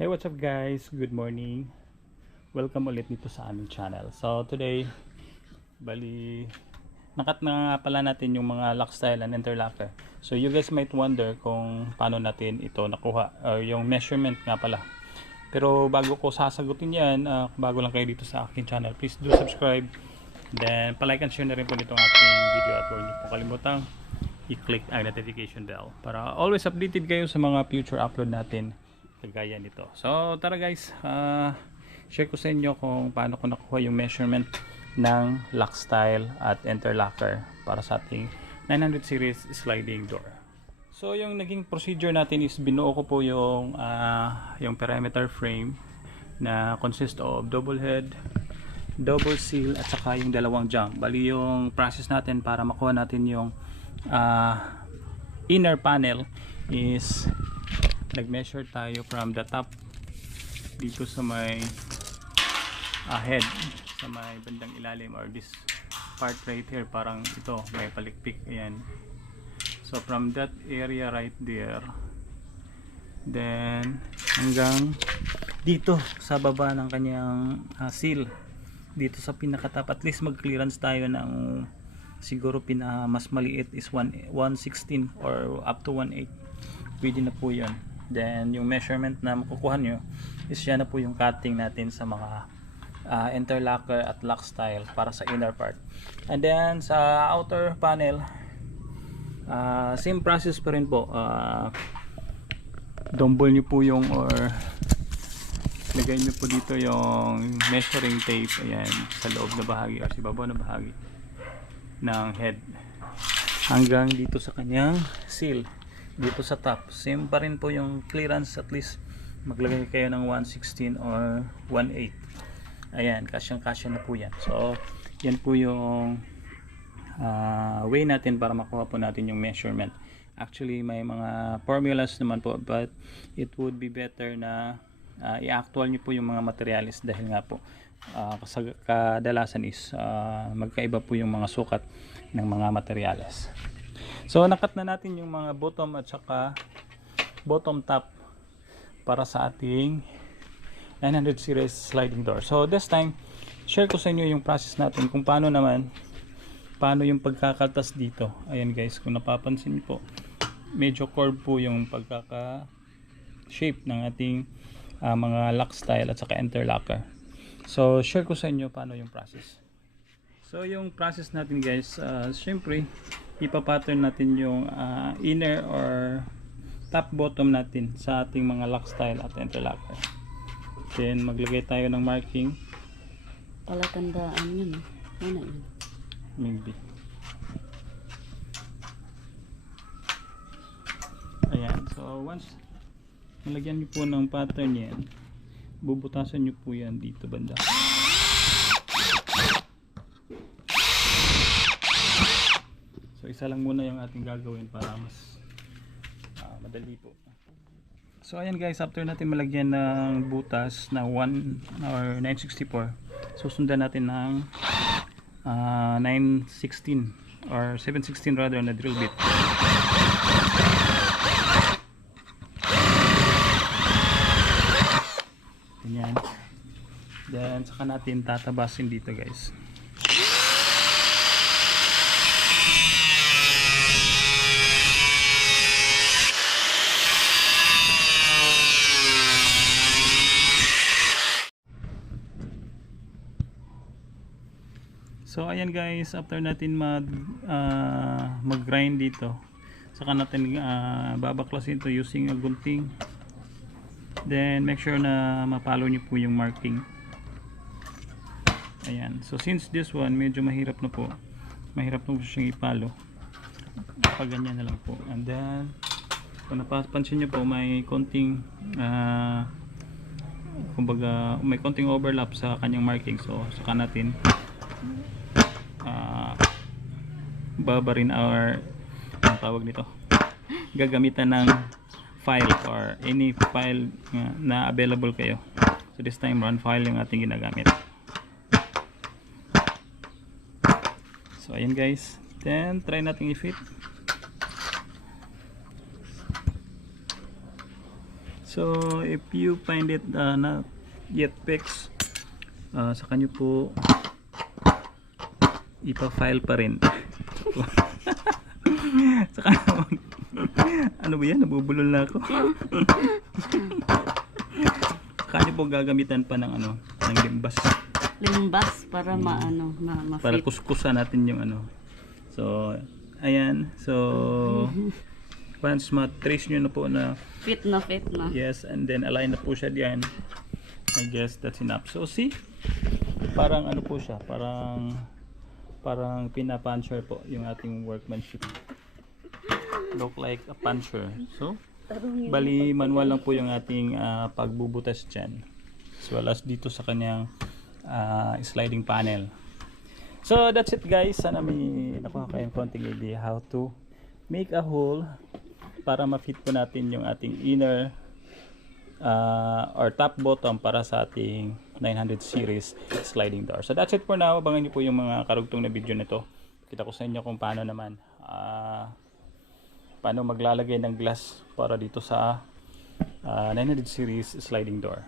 Hey, what's up guys? Good morning. Welcome ulit dito sa aming channel. So today, nakat na nga pala natin yung mga lock style and interlocker. So you guys might wonder kung paano natin ito nakuha or yung measurement nga pala. Pero bago ko sasagutin yan, bago lang kayo dito sa aking channel, please do subscribe. Then palike and share na rin po nitong ating video at huwag niyo po kalimutang i-click ang notification bell para always updated kayo sa mga future upload natin kagaya nito. So tara guys, share ko sa inyo kung paano ko nakuha yung measurement ng lock style at interlocker para sa ating 900 series sliding door. So yung naging procedure natin is binuo ko po yung perimeter frame na consist of double head, double seal at saka yung dalawang jump. Bali yung process natin para makuha natin yung inner panel is nag-measure tayo from the top dito sa may head, sa may bandang ilalim, or this part right here, parang ito may palikpik, ayan. So from that area right there, then hanggang dito sa baba ng kanyang seal, dito sa pinakatap, at least mag-clearance tayo ng siguro mas maliit is 1/16 or up to 1/8, pwede na po yun. Then yung measurement na makukuha nyo is yan na po yung cutting natin sa mga interlocker at lock style para sa inner part. And then sa outer panel, same process pa rin po. Dumble nyo po yung, or lagay nyo po dito yung measuring tape, ayan, sa loob na bahagi or sa ibabaw na bahagi ng head hanggang dito sa kanyang seal. Dito sa top, same pa rin po yung clearance, at least maglagay kayo ng 1/16 or 1/8. Ayan, kasyang-kasya na po yan. So yan po yung way natin para makuha po natin yung measurement. Actually may mga formulas naman po, but it would be better na i-actual nyo po yung mga materials, dahil nga po kadalasan is magkaiba po yung mga sukat ng mga materials. So nakat na natin yung mga bottom at saka bottom top para sa ating 900 series sliding door. So this time, share ko sa inyo yung process natin kung paano yung pagkakatas dito. Ayan guys, kung napapansin niyo po, medyo curve po yung pagkaka shape ng ating mga lock style at saka interlocker. So share ko sa inyo paano yung process. So yung process natin guys, syempre ipapattern natin yung inner or top bottom natin sa ating mga lock style at interlocker. Then maglagay tayo ng marking. Palatandaan yun. Ano yun? Maybe. Ayan. So once nalagyan nyo po ng pattern yan, bubutasan nyo po yan dito banda. So isa lang muna yung ating gagawin para mas madali po. So ayan guys, after natin malagyan ng butas na 1 or 964, susundan natin ng 916 or 716 rather na drill bit. Ganyan. Then saka natin tatabasin dito guys. So ayan guys, after natin mag-grind dito, saka natin babaklasin ito using a gunting. Then make sure na mapalo nyo po yung marking. Ayan. So since this one medyo mahirap na po siyang ipalo, pag ganyan na lang po. And then kung napapansin nyo po, may konting kumbaga may konting overlap sa kanyang marking. So saka natin babarin or ang tawag nito, gagamitan ng file or any file na available kayo. So this time run file yung ating ginagamit. So ayan guys, then try natin i-fit. So if you find it not yet fixed, saka nyo po ipa-file pa rin. Saka ano ba yan? Nabubulol na ako. Saka nyo po gagamitan pa ng ano, ng limbas. Limbas para maano, Para ma-fit. kuskusan natin yung ano. So ayan. So once ma-trace nyo na po na Fit na, fit na. yes, and then align na po siya diyan. I guess that's enough. So see, parang ano po siya, parang pina-puncher po yung ating workmanship. Look like a puncher. So bali manual lang po yung ating pagbubutas dyan, as well as dito sa kanyang sliding panel. So that's it guys, sana may nakuha kayong konting idea how to make a hole para ma-fit po natin yung ating inner or top bottom para sa ating 900 series sliding door. So that's it for now. Abangan niyo po yung mga karugtong na video nito. Kita ko sa inyo kung paano naman paano maglalagay ng glass para dito sa 900 series sliding door.